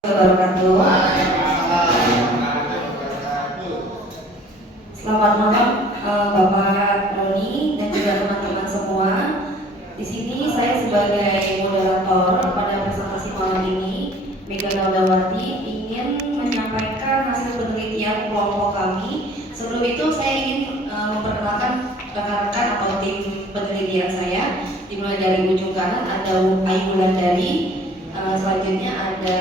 Wabarakatuh. Selamat malam Bapak Roni dan juga teman-teman semua. Di sini saya sebagai moderator pada presentasi malam ini, Mega Naudawati, ingin menyampaikan hasil penelitian kelompok kami. Sebelum itu saya ingin memperkenalkan rekan-rekan atau tim penelitian saya. Dimulai dari ujung kanan ada Ayu Wulandari, selanjutnya ada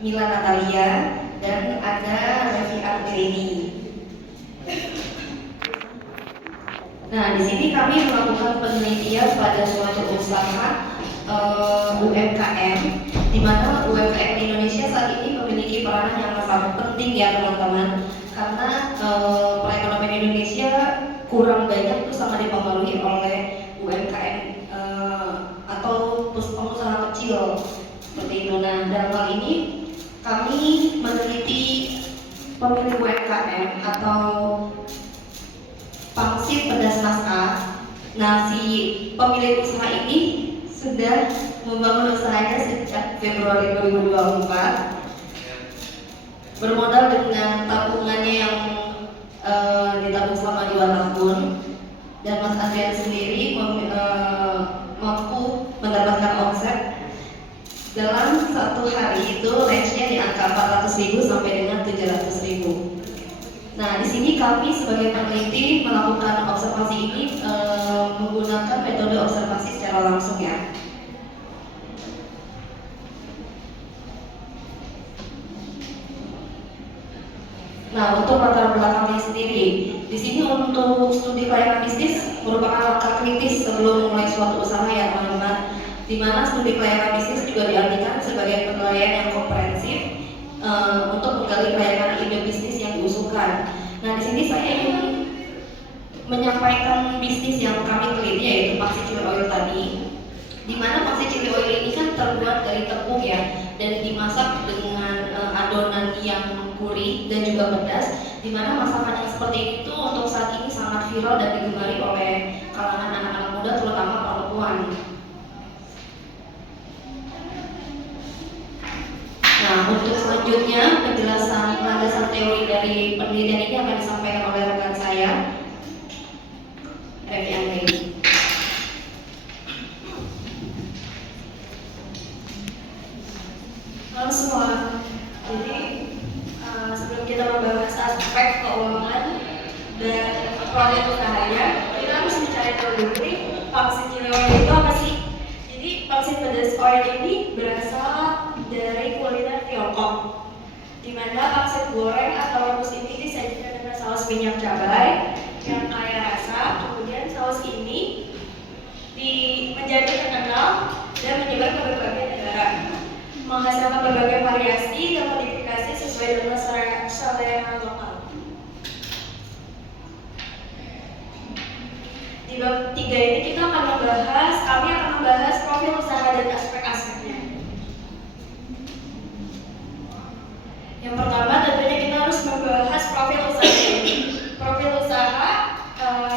Mila Natalia, dan ada Revi Artini. Nah, di sini kami melakukan penelitian pada suatu usaha UMKM, di mana UMKM di Indonesia saat ini memiliki peranan yang sangat penting ya teman-teman, karena perekonomian Indonesia kurang banyak tuh sama dipengaruhi oleh UMKM atau pengusaha kecil seperti itu. Nah, dalam hal ini kami meneliti pemilik UMKM atau pangsit pedas naskah. Nah, si pemilik usaha ini sudah membangun usahanya sejak Februari 2024, bermodal dengan tabungannya yang ditabung selama 2 tahun, dan Mas Adrian sendiri mampu mendapatkan omset dalam satu hari itu range-nya di angka 400.000 sampai dengan 700.000. Nah, di sini kami sebagai peneliti melakukan observasi ini menggunakan metode observasi secara langsung ya. Nah, untuk latar belakangnya sendiri, di sini untuk studi pelayanan bisnis merupakan langkah kritis sebelum memulai suatu usaha ya teman-teman, di mana studi pelayanan bisnis juga diartikan sebagai penilaian yang komprehensif untuk menggali pelayanan ide bisnis yang diusulkan. Nah, di sini saya ingin menyampaikan bisnis yang kami teliti, yaitu Pangsit Chili Oil tadi, di mana Pangsit Chili Oil ini kan terbuat dari tepung ya, dan dimasak dengan adonan yang gurih dan juga pedas, di mana masakan yang seperti itu untuk saat ini sangat viral dan digemari oleh kalangan anak-anak muda, terutama perempuan. Nah, untuk selanjutnya penjelasan landasan teori dari penelitian ini akan disampaikan oleh rekan saya, Revi Anggreni. Halo semua. Jadi sebelum kita membahas aspek keuangan dan proyek usahanya, kita harus mencari tahu dulu nih Pangsit Chili Oil itu apa sih? Jadi Pangsit pedas oil ini berasal dari kuliner Tiongkok, di mana pangsit goreng atau rebus ini disajikan dengan saus minyak cabai yang kaya rasa. Kemudian saus ini menjadi terkenal dan menyebar ke berbagai negara, menghasilkan berbagai variasi dan modifikasi sesuai dengan selera lokal. Di bab 3 ini kami akan membahas profil usaha dan aspek-aspeknya. Yang pertama tentunya kita harus membahas profil usaha ini. Profil usaha,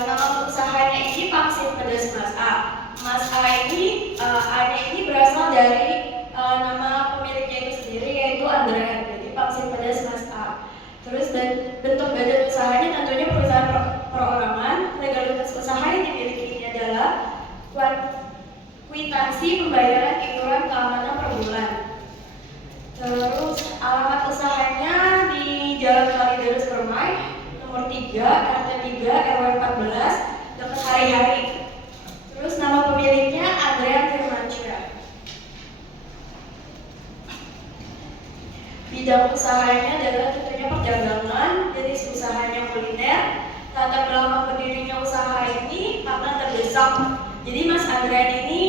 nama usahanya ini Pangsit Pedas Mas A. Mas A ini, A-nya ini berasal dari nama pemiliknya itu sendiri, yaitu Andrea. Jadi Pangsit Pedas Mas A. Terus bentuk badan usahanya tentunya perusahaan perorangan. Legalitas usaha yang dimiliki ini adalah kwitansi pembayaran iuran keamanan per bulan. Terus alamat usahanya di Jalan Kalideres Permai, nomor 3, RT 3, RW 14, dekat Hari-Hari. Terus nama pemiliknya Andrea Firmansyah. Bidang usahanya adalah tentunya perdagangan, jenis usahanya kuliner. Latar belakang berdirinya usaha ini karena terdesak. Jadi Mas Andrea ini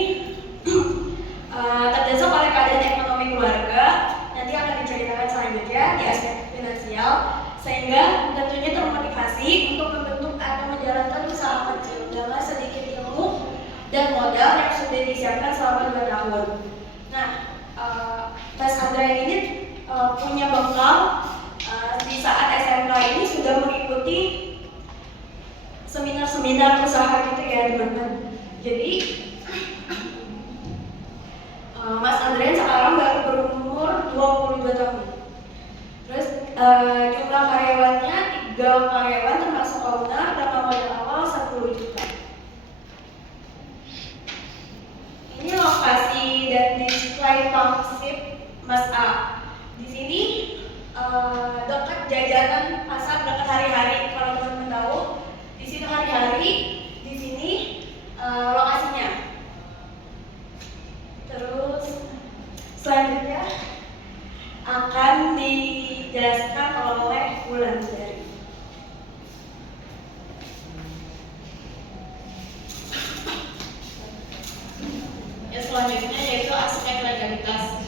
terdesak oleh keadaan ekonomi keluarga. Nanti akan diceritakan selanjutnya di aspek finansial, sehingga tentunya termotivasi untuk membentuk atau menjalankan usaha kecil dengan sedikit ilmu dan modal yang sudah disiapkan selama 2 tahun. Nah, Mas Andrea ini punya bekal di saat SMK ini sudah mengikuti seminar-seminar usaha gitu ya teman-teman. Jadi Mas Andrea sekarang baru berumur 22 tahun. Terus jumlah karyawannya 3 karyawan termasuk owner dan modal awal 10 juta. Ini lokasi dan display pangsit Mas A. Di sini dekat jajanan pasar, dekat hari-hari. Kalau teman-teman tahu, di sini hari-hari, di sini lokasinya. Terus selanjutnya akan dijelaskan oleh Wulandari. Ya, selanjutnya yaitu aspek legalitas.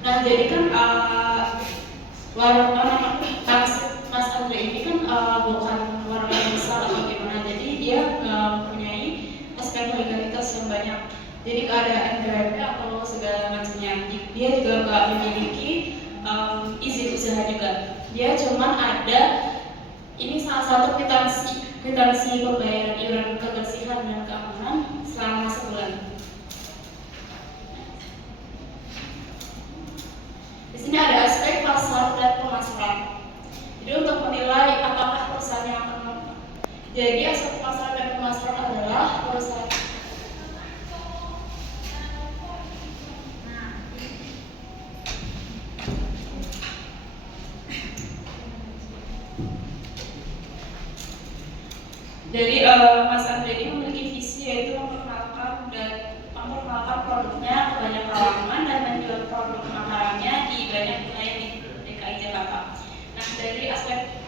Nah, jadi kan warung Mas Andre ini kan bukan warung yang besar atau gimana, jadi dia mempunyai aspek legalitas yang banyak. Jadi keadaan DP atau segala macamnya. Dia juga nggak memiliki izin usaha juga. Dia cuman ada ini salah satu kwitansi pembayaran iuran kebersihan dan keamanan selama sebulan. Di sini ada aspek pasar dan pemasaran. Jadi untuk menilai apakah perusahaan yang akan jadi aspek pasar dan pemasaran adalah perusahaan. Jadi Mas Andre ini memiliki visi yaitu memperkenalkan produknya ke banyak kalangan dan menjual produk makanannya di banyak wilayah di DKI Jakarta. Nah, dari aspek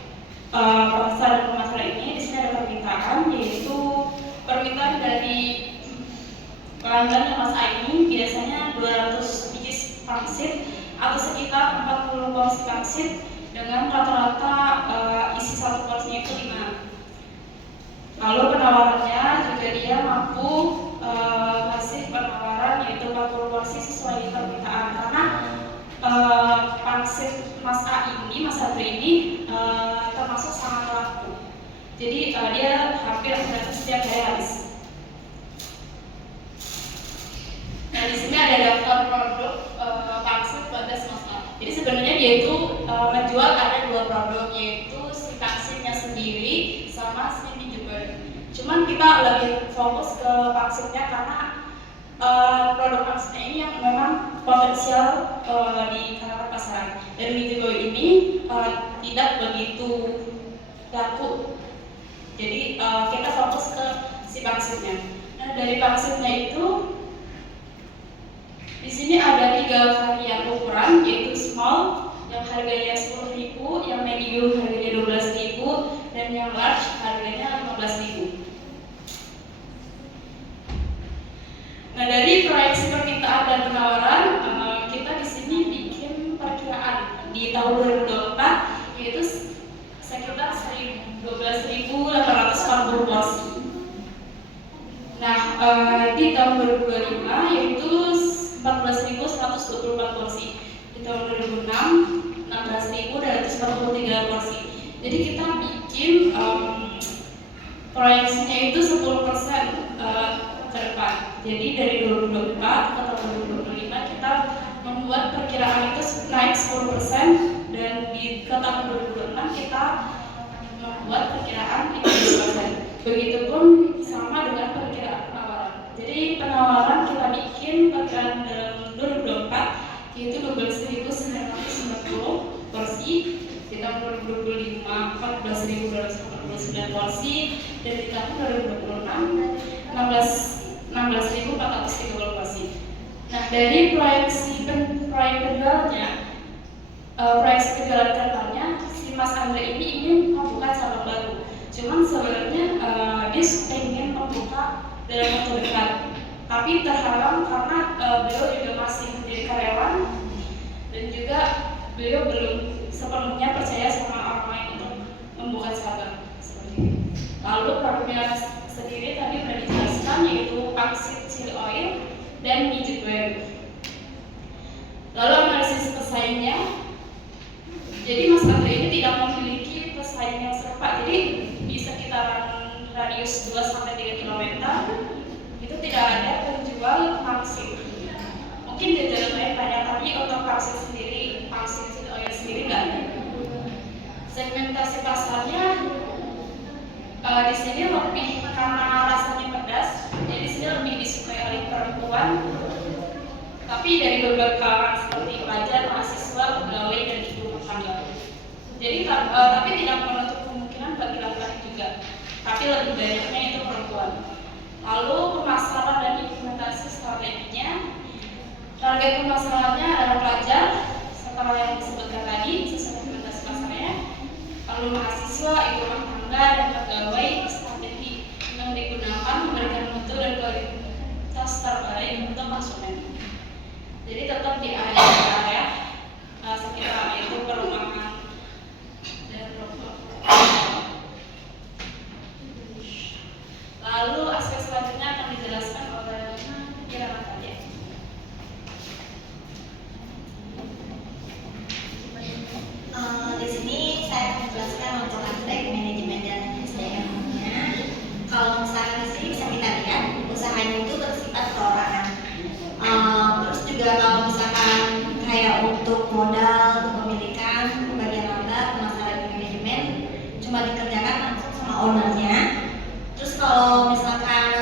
pasar dan pemasaran ini di sini ada permintaan, yaitu permintaan dari pelanggan Mas A ini biasanya 200 biji pangsit atau sekitar 40 porsi pangsit dengan rata-rata isi satu porsinya itu 5. Lalu penawarannya juga dia mampu kasih penawaran yaitu 40 porsi sesuai permintaan, karena pangsit Mas Andre ini termasuk sangat laku. Jadi dia hampir setiap hari habis. Nah, di sini ada daftar produk pangsit Bagas Mas A. Jadi sebenarnya dia itu menjual ada 2 produk, yaitu si pangsitnya sendiri sama si cuman kita lebih fokus ke pangsitnya karena produk pangsitnya ini yang memang potensial di kalangan pasaran. Dan mie Jogoy ini tidak begitu laku. Jadi kita fokus ke si pangsitnya. Nah, dari pangsitnya itu di sini ada 3 varian ukuran, yaitu small yang harganya 10.000, yang medium harganya 12.000, dan yang large harganya 15.000. Nah, dari proyeksi permintaan dan penawaran, kita di sini bikin perkiraan di tahun 2024 yaitu sekitar 12.840 porsi. Nah, di tahun 2025 yaitu 14.124 porsi. Di tahun 2006 16.243 porsi. Jadi kita bikin proyeksinya itu 10% ke depan. Jadi dari 2024 ke tahun 2025 kita membuat perkiraan itu naik 10%, dan di ke tahun 2026 kita membuat perkiraan 15%. Begitupun sama dengan perkiraan penawaran. Jadi penawaran kita bikin perkiraan dalam 2024 yaitu 12.990 porsi, di tahun 2025 14.249 porsi, dan di tahun 2026 16.430 porsi. Nah, dari proyeksi penjualannya, proyeksi penjualan kedepannya, si Mas Andre ini ingin membuka cabang baru. Cuman sebenarnya dia ingin membuka dalam waktu dekat, tapi terhalang karena beliau juga masih menjadi karyawan dan juga beliau belum sepenuhnya percaya sama orang lain untuk membuka cabang seperti itu. Lalu produknya sendiri tadi sudah dijelaskan, yaitu pangsit chili oil dan mie Jogoy. Lalu analisis pesaingnya, jadi Mas Andre ini tidak memiliki pesaing yang serupa. Jadi di sekitaran radius 2-3 km itu tidak ada penjual pangsit. Mungkin jajanan lain banyak, tapi untuk pangsit sendiri di sini lebih karena rasanya pedas, jadi di sini lebih disukai oleh perempuan. Tapi dari beberapa kalangan seperti pelajar, mahasiswa, pegawai, dan ibu rumah tangga. Jadi tapi tidak menutup kemungkinan bagi laki-laki juga. Tapi lebih banyaknya itu perempuan. Lalu pemasaran dan implementasi strateginya. Target pemasarannya adalah pelajar, setelah yang disebutkan tadi, sesuai implementasi pasarnya. Lalu mahasiswa, ibu rumah tangga, dan pegawai, strategi yang digunakan memberikan mutu dan kualitas terbaik untuk konsumen. Jadi tetap di area sekitar itu perumahan dan lalu aspek selanjutnya akan dijelaskan oleh Kirana tadi. Di sini saya akan menjelaskan untuk aspek manajemen dan SDM-nya. Kalau misalnya di sini bisa kita lihat usahanya itu bersifat perorangan. Terus juga kalau misalkan kayak untuk modal, kepemilikan, pembagian laba, pemasaran dan manajemen cuma dikerjakan langsung sama ownernya. Terus kalau misalkan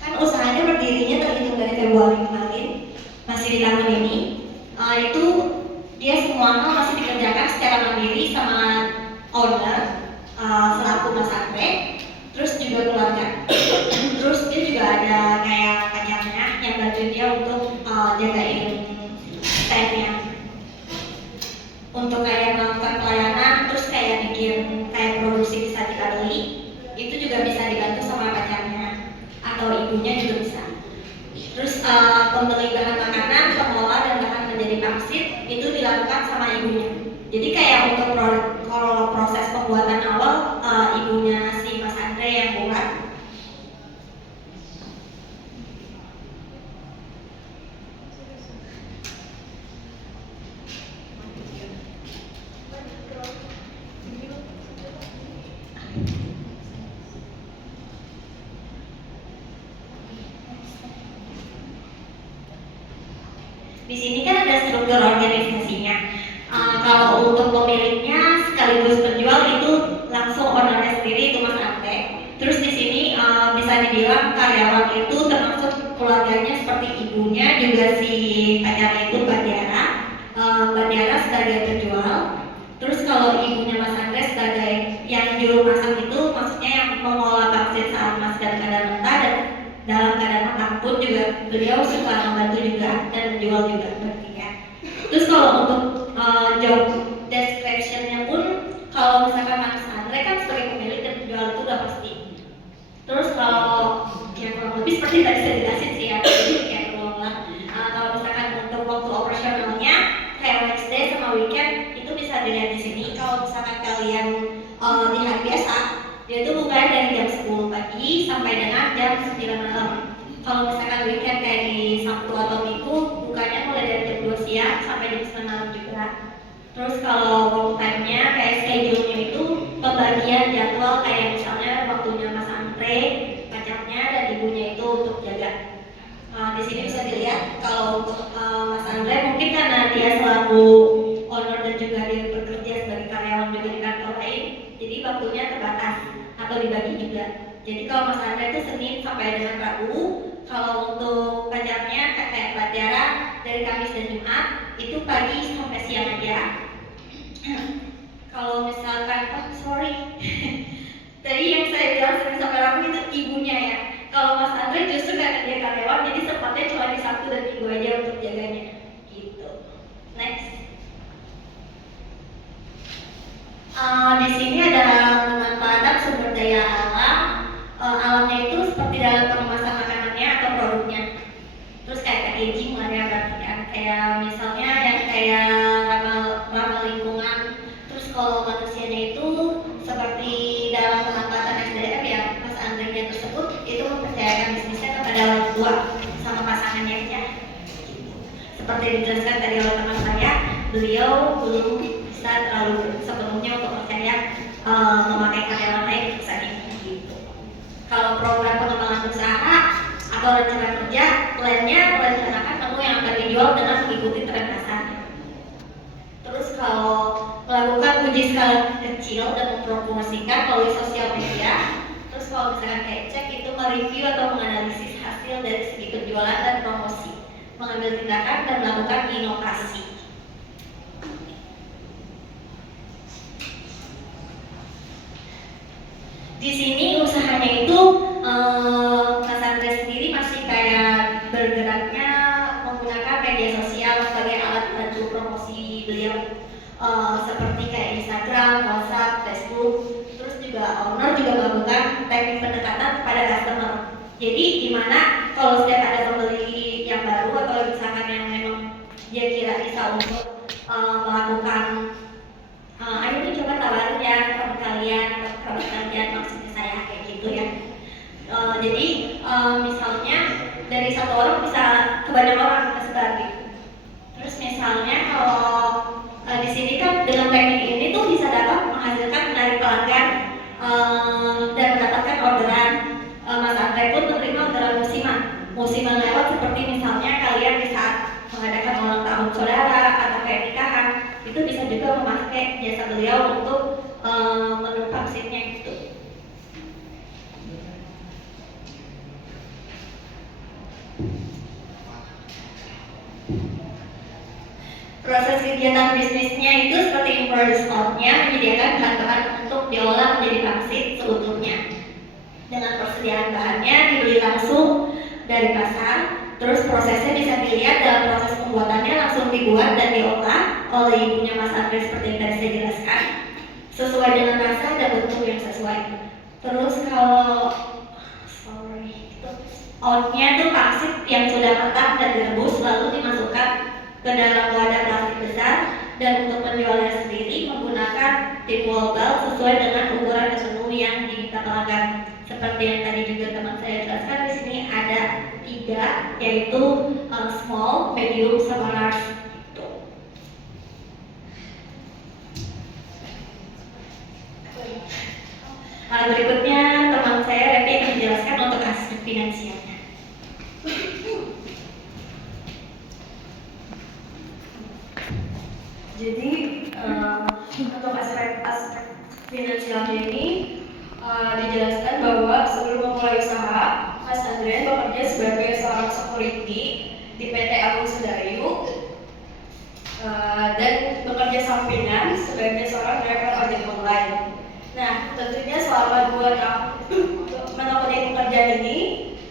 kan usahanya berdirinya terhitung dari Februari kemarin, masih di tahun ini, itu dia semua masih dikerjakan secara mandiri sama owner selaku Mas Andre, terus juga keluarga. Terus dia juga ada kayak pacarnya yang bantuin dia untuk jagain standnya, untuk kayak melakukan pelayanan, terus kayak bikin kayak produksi bisa dikadoi, itu juga bisa dibantu sama pacarnya atau ibunya juga bisa. Terus pembeli bahan makanan, pengolah dan bahan menjadi pangsit itu dilakukan sama ibunya. Jadi kayak untuk kalau proses pembuatan awal ibunya si Mas Andre yang buat. Di sini kan ada struktur organisasinya. Kalau untuk pemiliknya sekaligus penjual itu langsung ownernya sendiri itu Mas Ante. Terus di sini bisa dibilang karyawan itu termasuk keluarganya seperti ibunya juga si pacarnya itu Mbak Diara. Mbak Diara sebagai penjual. Terus kalau ibunya Mas Andre sebagai yang juru masak itu maksudnya yang mengolah pangsit saat masih dalam keadaan mentah dan dalam keadaan matang pun juga beliau suka membantu juga dan menjual juga bertiga. Terus kalau untuk job description-nya pun kalau misalkan Mas Andre kan sebagai pemilik dan penjual itu udah pasti. Terus kalau ya kurang lebih seperti tadi saya jelasin sih ya, jadi kayak berulang. Kalau misalkan untuk waktu operasionalnya kayak Wednesday sama weekend itu bisa dilihat di sini. Kalau misalkan kalian di hari biasa dia itu bukan dari jam 10 pagi sampai dengan jam 9 malam. Kalau misalkan weekend kayak di Sabtu atau Minggu, bukanya mulai dari jam 2 siang sampai jam 9 malam juga. Terus kalau work time-nya kayak schedule-nya itu pembagian jadwal kayak misalnya waktunya Mas Andre, pacarnya dan ibunya itu untuk jaga. Di sini bisa dilihat kalau untuk Mas Andre mungkin karena dia selaku owner dan juga dia bekerja sebagai karyawan juga di kantor lain, jadi waktunya terbatas atau dibagi juga. Jadi kalau Mas Andre itu Senin sampai dengan Rabu, kalau untuk pacarnya kayak Mbak Tiara dari Kamis dan Jumat itu pagi sampai siang aja. Kalau misalkan tadi yang saya bilang Senin sampai Rabu itu ibunya ya. Kalau Mas Andre justru karena dia karyawan jadi sempatnya cuma di Sabtu dan Minggu aja untuk jaganya gitu. Next. Di sini ada pemanfaatan sumber daya alam. Alamnya itu seperti dalam pengemasan makanannya atau produknya. Terus kayak packaging lah ya berarti kan. Kayak misalnya yang kayak ramah lingkungan. Terus kalau manusianya itu seperti dalam pemanfaatan SDM ya Mas Andre tersebut itu mempercayakan bisnisnya kepada orang tua sama pasangannya aja. Seperti dijelaskan tadi oleh teman saya, beliau belum bisa terlalu sepenuhnya untuk percaya memakai karyawan lain untuk saat ini gitu. Kalau program pengembangan usaha atau rencana kerja, plannya merencanakan menu yang akan dijual dengan mengikuti tren pasar. Terus kalau melakukan uji skala kecil dan mempromosikan melalui sosial media. Terus kalau misalkan kayak cek itu mereview atau menganalisis hasil dari segi penjualan dan promosi, mengambil tindakan dan melakukan inovasi. Di sini usahanya itu Mas Andre sendiri masih kayak bergeraknya menggunakan media sosial sebagai alat bantu promosi beliau, seperti kayak Instagram, WhatsApp, Facebook. Terus juga owner juga melakukan teknik pendekatan kepada customer. Jadi dimana kalau setiap ada pembeli yang baru atau misalkan yang memang dia kira bisa untuk melakukan ayo nih coba tawarin ya teman kalian atau kerabat kalian, maksudnya saya kayak gitu ya. Jadi misalnya dari satu orang bisa ke banyak orang tersebar gitu. Terus misalnya kalau di sini kan dengan teknik ini tuh bisa dapat menghasilkan menarik pelanggan dan mendapatkan orderan. Mas Andre pun menerima orderan musiman lewat, seperti misalnya kalian di saat mengadakan ulang tahun saudara atau kayak nikahan, itu bisa juga memakai jasa beliau untuk menu pangsitnya gitu. Proses kegiatan bisnisnya itu seperti import outnya, menyediakan bahan-bahan untuk diolah menjadi pangsit seutuhnya. Dengan persediaan bahannya dibeli langsung dari pasar, terus prosesnya bisa dilihat dalam proses pembuatannya langsung dibuat dan diolah oleh ibunya Mas Andre seperti yang tadi saya jelaskan, sesuai dengan rasa dan bentuk yang sesuai. Terus kalau outnya tuh pangsit yang sudah matang dan direbus lalu dimasukkan ke dalam wadah plastik besar, dan untuk penjualnya sendiri menggunakan tip wall-ball sesuai dengan ukuran dan menu yang diminta pelanggan. Seperti yang tadi juga teman saya jelaskan, di sini ada 3, yaitu small, medium, sama large. Berikutnya teman saya Repi akan menjelaskan untuk aspek finansialnya. Jadi untuk aspek finansialnya ini dijelaskan bahwa sebelum memulai usaha, Mas Andre bekerja sebagai seorang security di PT Agung Sedayu dan bekerja sampingan sebagai seorang driver ojek online. Nah, tentunya selama 2 tahun menekuni pekerjaan ini,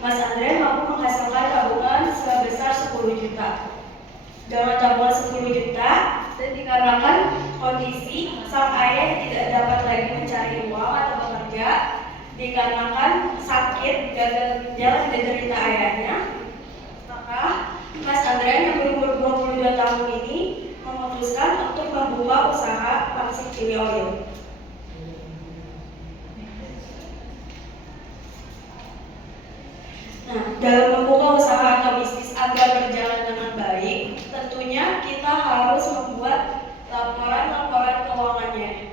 Mas Andre mampu menghasilkan tabungan sebesar 10 juta. Dengan tabungan 10 juta, dan dikarenakan kondisi sang ayah tidak dapat lagi mencari uang atau bekerja dikarenakan sakit gagal ginjal yang diderita ayahnya, maka Mas Andre yang berumur 22 tahun ini memutuskan untuk membuka usaha pangsit chili oil. Nah, dalam membuka usaha atau bisnis agar berjalan dengan baik, tentunya kita harus membuat laporan-laporan keuangannya.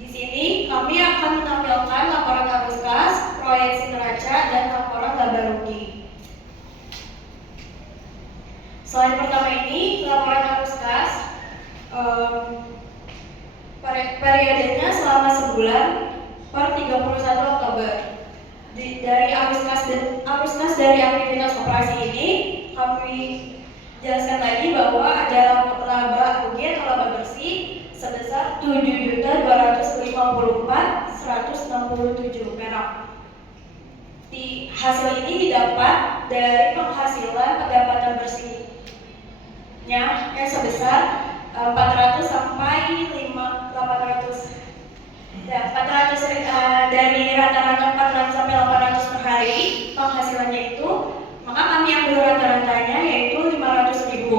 Di sini kami akan menampilkan laporan arus kas, proyeksi neraca, dan laporan laba rugi. Slide pertama ini laporan arus kas. Periodenya selama sebulan per 31 Oktober. Dari arus kas dari aktivitas operasi ini kami jelaskan lagi bahwa ada laba rugi atau laba bersih sebesar 7.254.167 perak. Di hasil ini didapat dari penghasilan pendapatan bersihnya yang sebesar 400 sampai 800. Ya, 400 dari rata-rata 400 sampai 800 per hari penghasilannya itu, maka kami ambil rata-ratanya yaitu 500.000.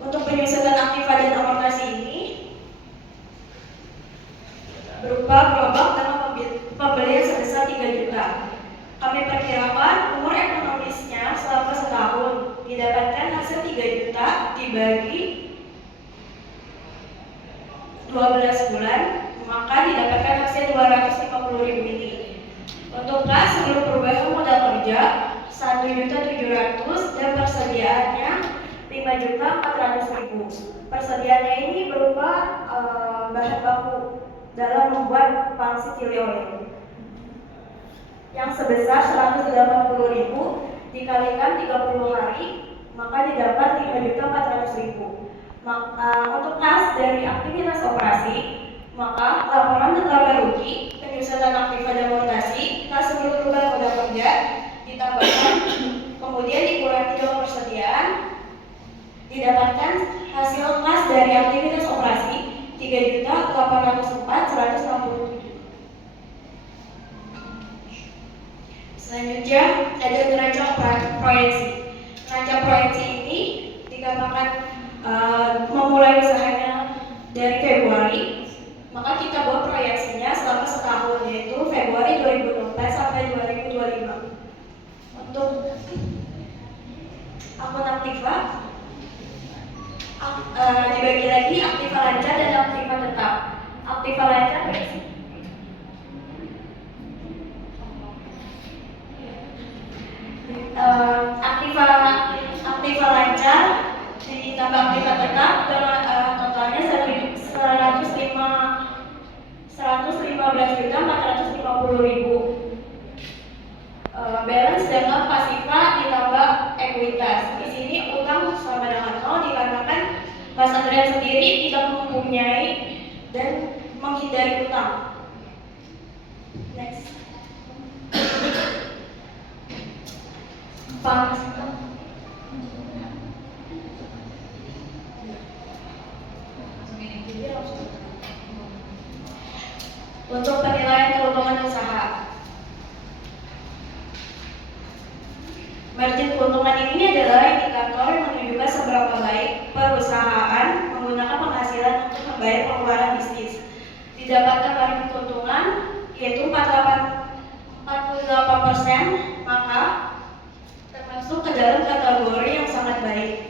Untuk penyusunan aktiva dan amortasi ini berupa gerobak dan pembelian sebesar 3 juta. Kami perkirakan umur ekonomisnya selama setahun didapatkan hasil 3 juta dibagi 12 bulan, maka didapatkan hasil 250.000 ini. Untuk kas sebelum perubahan modal kerja 1.700.000 dan persediaannya 5.400.000. Persediaannya ini berupa bahan baku dalam membuat pangsit chili oil yang sebesar 180.000 dikalikan 30 hari, maka didapat 5.400.000. Untuk kas dari aktivitas operasi, maka laporan laba rugi, penyusunan aktiva dan mutasi, kas seluruh bulan modal kerja ditambahkan, kemudian dikurangi dengan persediaan, didapatkan hasil kas dari aktivitas operasi 3.804.167. Selanjutnya ada neraca proyeksi. Neraca proyeksi ini dikatakan memulai usahanya dari Februari, maka kita buat proyeksinya selama setahun, yaitu Februari 2024 sampai 2025. Untuk akun aktiva dibagi lagi aktiva lancar dan aktiva tetap. Aktiva lancar aktiva lancar ditambah aktiva tetap dengan totalnya 115.450.000. Balance dengan pasifa ditambah ekuitas. Di sini utang sama dengan 0 dikarenakan Mas Andrea sendiri tidak mempunyai dan menghindari utang. Next. Untuk penilaian keuntungan usaha, margin keuntungan ini adalah indikator yang menunjukkan seberapa baik perusahaan menggunakan penghasilan untuk membayar pengeluaran bisnis. Didapatkan margin keuntungan yaitu 48%, maka termasuk ke dalam kategori yang sangat baik.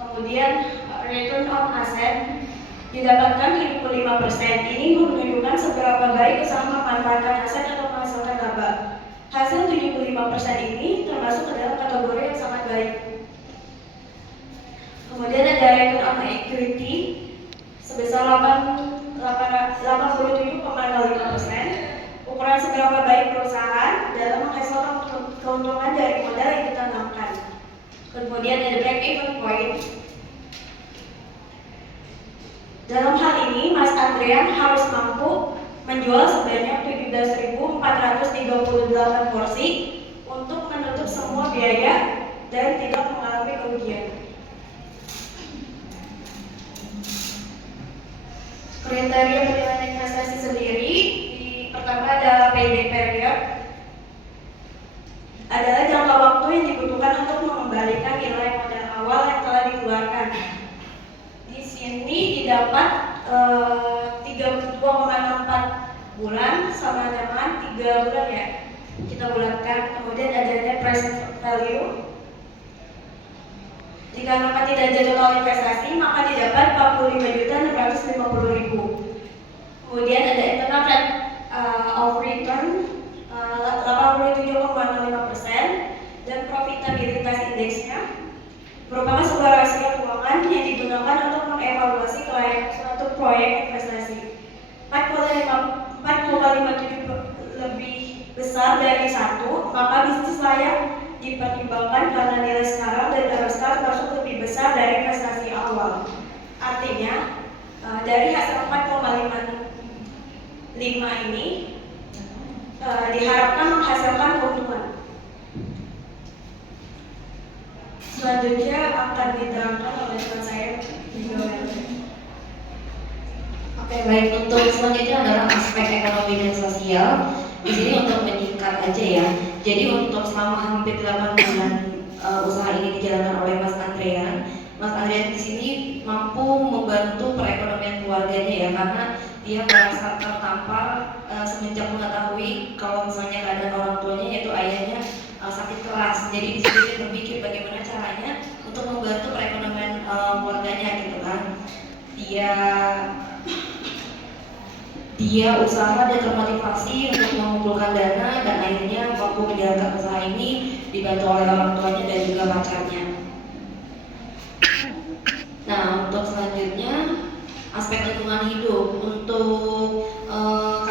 Kemudian return on asset didapatkan 75%. Ini menunjukkan seberapa baik usaha memanfaatkan aset atau menghasilkan laba. Hasil 75% ini termasuk ke dalam kategori yang sangat baik. Kemudian ada return on equity sebesar 87,05%. Ukuran seberapa baik perusahaan dalam menghasilkan keuntungan dari modal yang ditanamkan. Kemudian ada break even point. Dalam hal ini, Mas Andrean harus mampu menjual sebanyak 17.438 porsi untuk menutup semua biaya dan tidak mengalami kerugian. Kriteria penilaian investasi sendiri, pertama ada payback period, adalah jangka waktu yang dibutuhkan untuk mengembalikan nilai modal awal yang telah dikeluarkan. Di sini didapat 32,64 bulan sama dengan 3 bulan ya. Kita bulatkan. Kemudian ada net present value. Dikarenakan tidak ada total investasi, maka didapat 45.650.000. Kemudian ada internal rate of return 87,05% dan profitabilitas indeksnya merupakan sebuah rasio keuangan yang digunakan untuk mengevaluasi kelayakan suatu proyek investasi. 4,57 lebih besar dari 1, maka bisnis layak dipertimbangkan karena nilai sekarang dan start masuk lebih besar dari investasi awal. Artinya dari hasil 4,55 ini diharapkan menghasilkan keuntungan. Selanjutnya akan diterangkan oleh teman saya Oke, baik. Untuk selanjutnya adalah aspek ekonomi dan sosial. Di sini untuk menyingkat aja ya. Jadi untuk selama hampir 8 bulan usaha ini dijalankan oleh Mas Andrean di sini mampu membantu perekonomian keluarganya ya, karena dia merasa tertampar semenjak mengetahui kalau misalnya keadaan orang tuanya yaitu ayahnya sakit keras. Jadi di sini dia berpikir bagaimana caranya untuk membantu perekonomian keluarganya gitu kan. Dia usaha dan termotivasi untuk mengumpulkan dana dan akhirnya mampu menjalankan usaha ini dibantu oleh orang tuanya dan juga pacarnya. Nah, untuk selanjutnya aspek lingkungan hidup. Untuk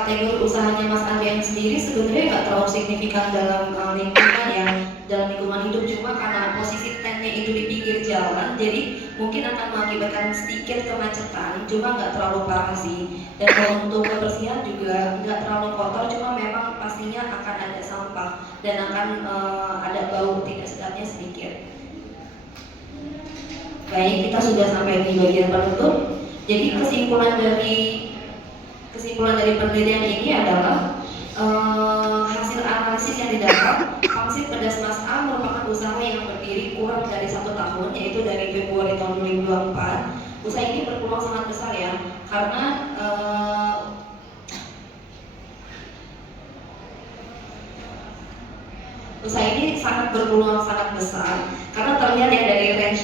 kategori usahanya Mas Andrian sendiri sebenarnya nggak terlalu signifikan dalam lingkungan ya, dalam lingkungan hidup, cuma karena posisi tentnya itu di pinggir jalan, jadi mungkin akan mengakibatkan sedikit kemacetan, cuma nggak terlalu parah sih. Dan kalau untuk kebersihan juga nggak terlalu kotor, cuma memang pastinya akan ada sampah dan akan ada bau tidak sedapnya sedikit. Baik, kita sudah sampai di bagian penutup. Jadi kesimpulan dari penelitian ini adalah hasil analisis yang didapat, pangsit pedas Mas A merupakan usaha yang berdiri kurang dari 1 tahun, yaitu dari Februari tahun 2024. Usaha ini berpeluang sangat besar ya, karena usaha ini sangat berpeluang sangat besar karena terlihat ya dari range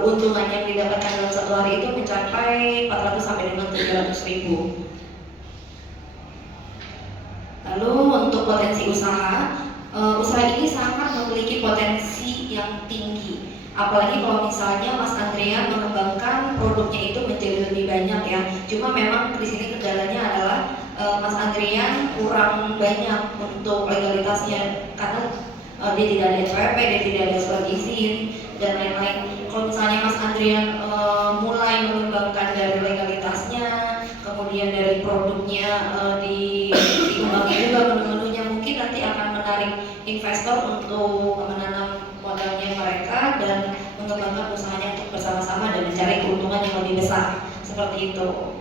keuntungan yang didapatkan dalam 1 hari itu mencapai 400 sampai dengan 300 ribu. Lalu untuk potensi usaha, usaha ini sangat memiliki potensi yang tinggi. Apalagi kalau misalnya Mas Andrian mengembangkan produknya itu menjadi lebih banyak ya. Cuma memang di sini kendalanya adalah Mas Andrian kurang banyak untuk legalitasnya karena dia tidak ada SPP, dia tidak ada surat izin dan lain-lain. Kalau misalnya Mas Andrian mulai mengembangkan dari legalitasnya, kemudian dari produknya dikembangkan juga menu-menunya, mungkin nanti akan menarik investor untuk menanam modalnya mereka dan mengembangkan usahanya untuk bersama-sama dan mencari keuntungan yang lebih besar seperti itu.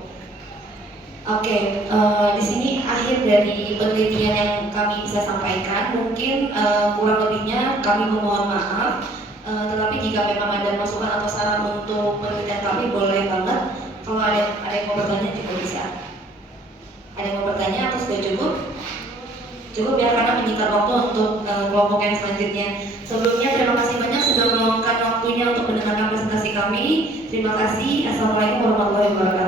Oke, di sini akhir dari penelitian yang kami bisa sampaikan. Mungkin kurang lebihnya kami memohon maaf. Tetapi jika memang ada masukan atau saran untuk penelitian kami, boleh banget. Kalau ada yang mau bertanya juga bisa. Ada yang mau bertanya atau sudah cukup? Cukup ya, karena menyingkat waktu untuk kelompok yang selanjutnya. Sebelumnya terima kasih banyak sudah meluangkan waktunya untuk mendengarkan presentasi kami. Terima kasih. Assalamualaikum warahmatullahi wabarakatuh.